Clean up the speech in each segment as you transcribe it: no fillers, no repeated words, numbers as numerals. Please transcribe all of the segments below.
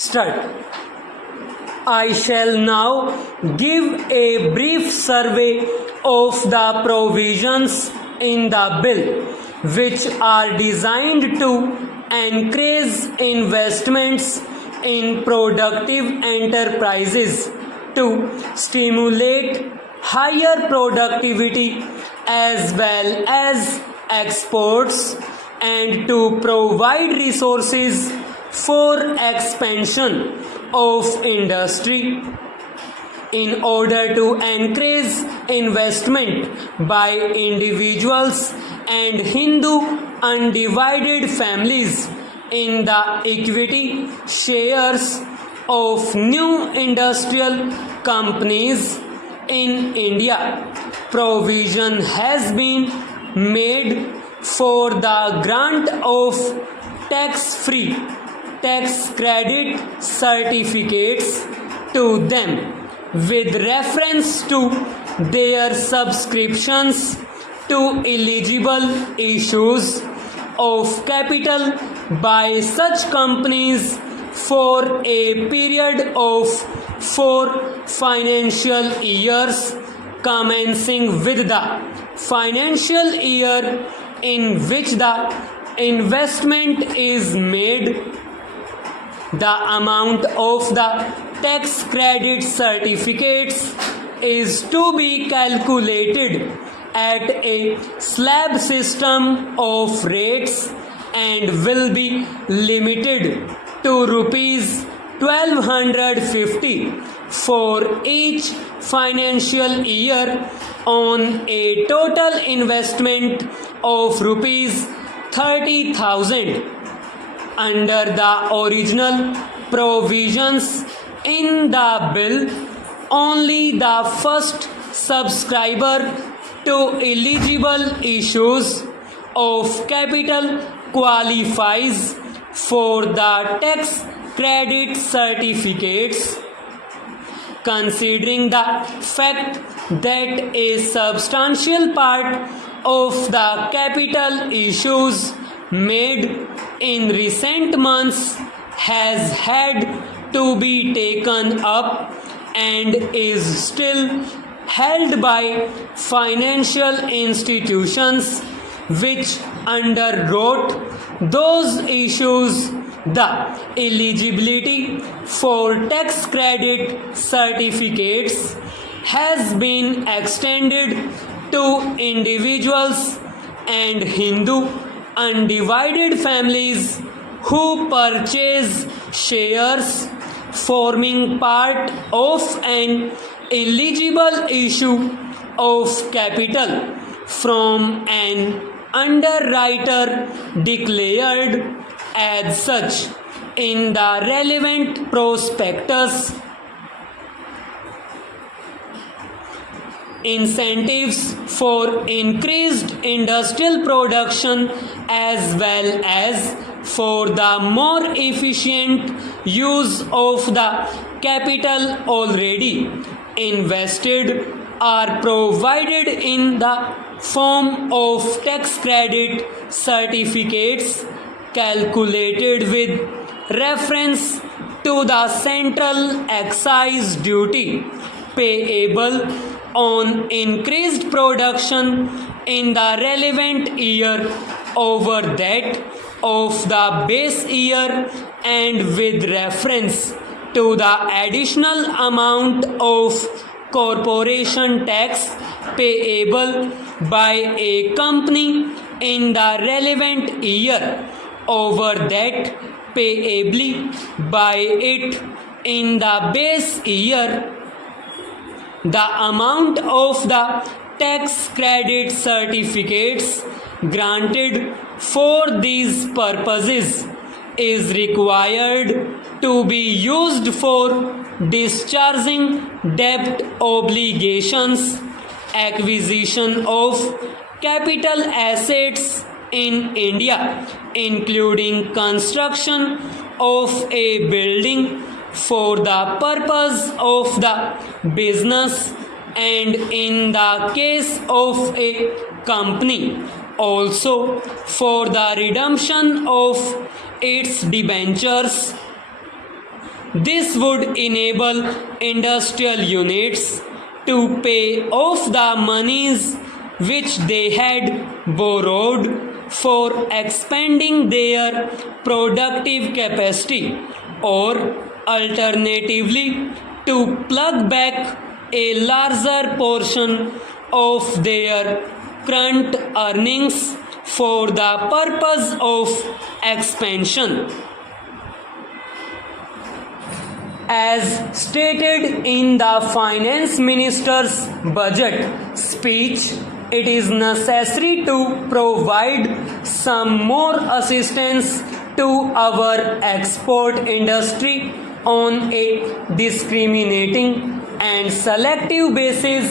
Start. I shall now give a brief survey of the provisions in the bill which are designed to encourage investments in productive enterprises to stimulate higher productivity as well as exports and to provide resources for expansion of industry. In order to encourage investment by individuals and Hindu undivided families in the equity shares of new industrial companies in India, provision has been made for the grant of tax-free tax credit certificates to them with reference to their subscriptions to eligible issues of capital by such companies for a period of 4 financial years commencing with the financial year in which the investment is made. The amount of the tax credit certificates is to be calculated at a slab system of rates and will be limited to rupees 1250 for each financial year on a total investment of rupees 30,000. Under the original provisions in the bill, only the first subscriber to eligible issues of capital qualifies for the tax credit certificates. Considering the fact that a substantial part of the capital issues made in recent months has had to be taken up and is still held by financial institutions which underwrote those issues, the eligibility for tax credit certificates has been extended to individuals and Hindu undivided families who purchase shares forming part of an eligible issue of capital from an underwriter declared as such in the relevant prospectus. Incentives for increased industrial production as well as for the more efficient use of the capital already invested are provided in the form of tax credit certificates calculated with reference to the central excise duty payable on increased production in the relevant year over that of the base year and with reference to the additional amount of corporation tax payable by a company in the relevant year over that payable by it in the base year. The amount of the tax credit certificates granted for these purposes is required to be used for discharging debt obligations, acquisition of capital assets in India, including construction of a building for the purpose of the business, and in the case of a company also for the redemption of its debentures. This would enable industrial units to pay off the monies which they had borrowed for expanding their productive capacity, or alternatively to plug back a larger portion of their current earnings for the purpose of expansion. As stated in the finance minister's budget speech, it is necessary to provide some more assistance to our export industry on a discriminating and selective basis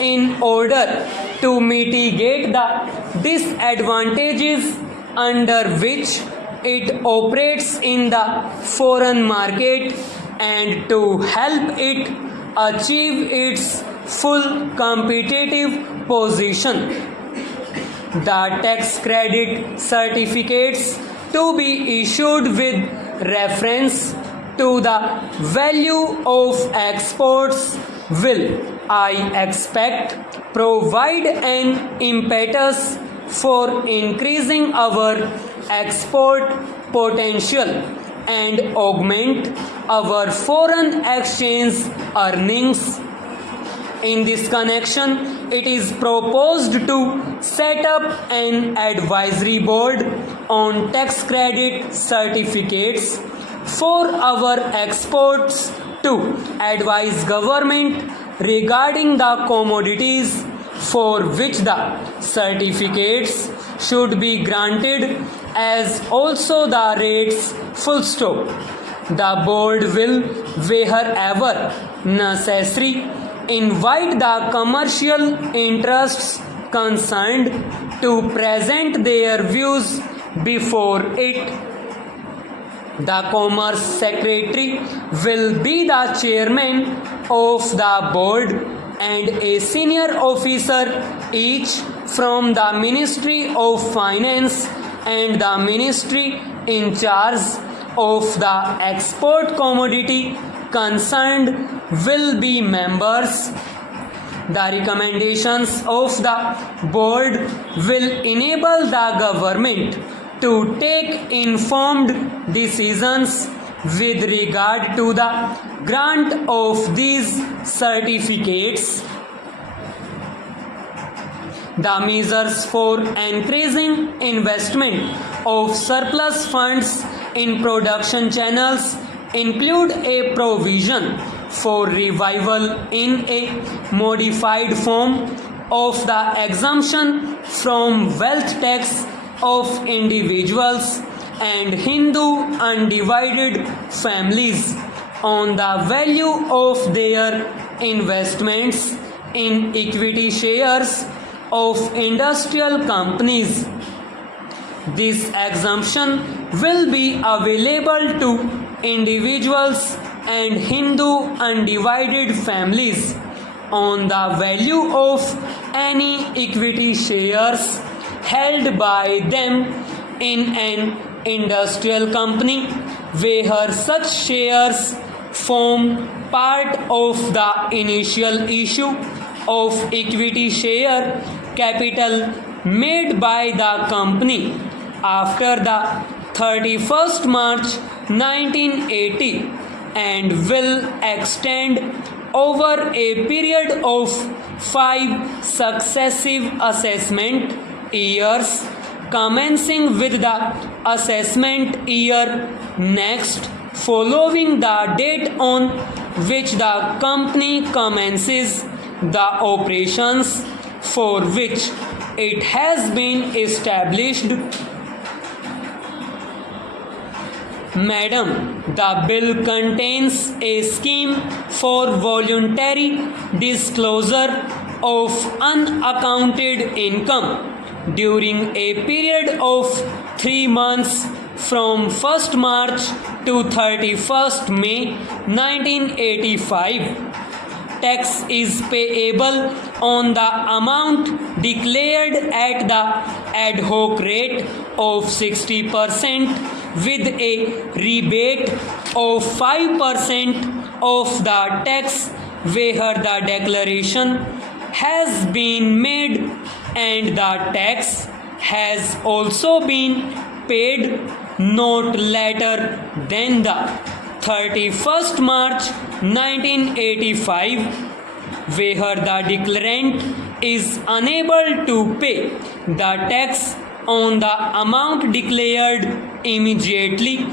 in order to mitigate the disadvantages under which it operates in the foreign market and to help it achieve its full competitive position. The tax credit certificates to be issued with reference to the value of exports will, I expect, provide an impetus for increasing our export potential and augment our foreign exchange earnings. In this connection, it is proposed to set up an advisory board on tax credit certificates for our exports to advise government regarding the commodities for which the certificates should be granted, as also the rates. Full stop. The board will, wherever necessary, invite the commercial interests concerned to present their views before it. The Commerce Secretary will be the chairman of the board, and a senior officer each from the Ministry of Finance and the ministry in charge of the export commodity concerned will be members. The recommendations of the board will enable the government to take informed decisions with regard to the grant of these certificates. The measures for increasing investment of surplus funds in production channels include a provision for revival in a modified form of the exemption from wealth tax of individuals and Hindu undivided families on the value of their investments in equity shares of industrial companies. This exemption will be available to individuals and Hindu undivided families on the value of any equity shares held by them in an industrial company where such shares form part of the initial issue of equity share capital made by the company after the 31st March 1980 and will extend over a period of 5 successive assessment years commencing with the assessment year next following the date on which the company commences the operations for which it has been established. Madam, the bill contains a scheme for voluntary disclosure of unaccounted income during a period of 3 months from 1st March to 31st May 1985. Tax is payable on the amount declared at the ad hoc rate of 60% with a rebate of 5% of the tax where the declaration has been made and the tax has also been paid not later than the 31st March 1985, where the declarant is unable to pay the tax on the amount declared immediately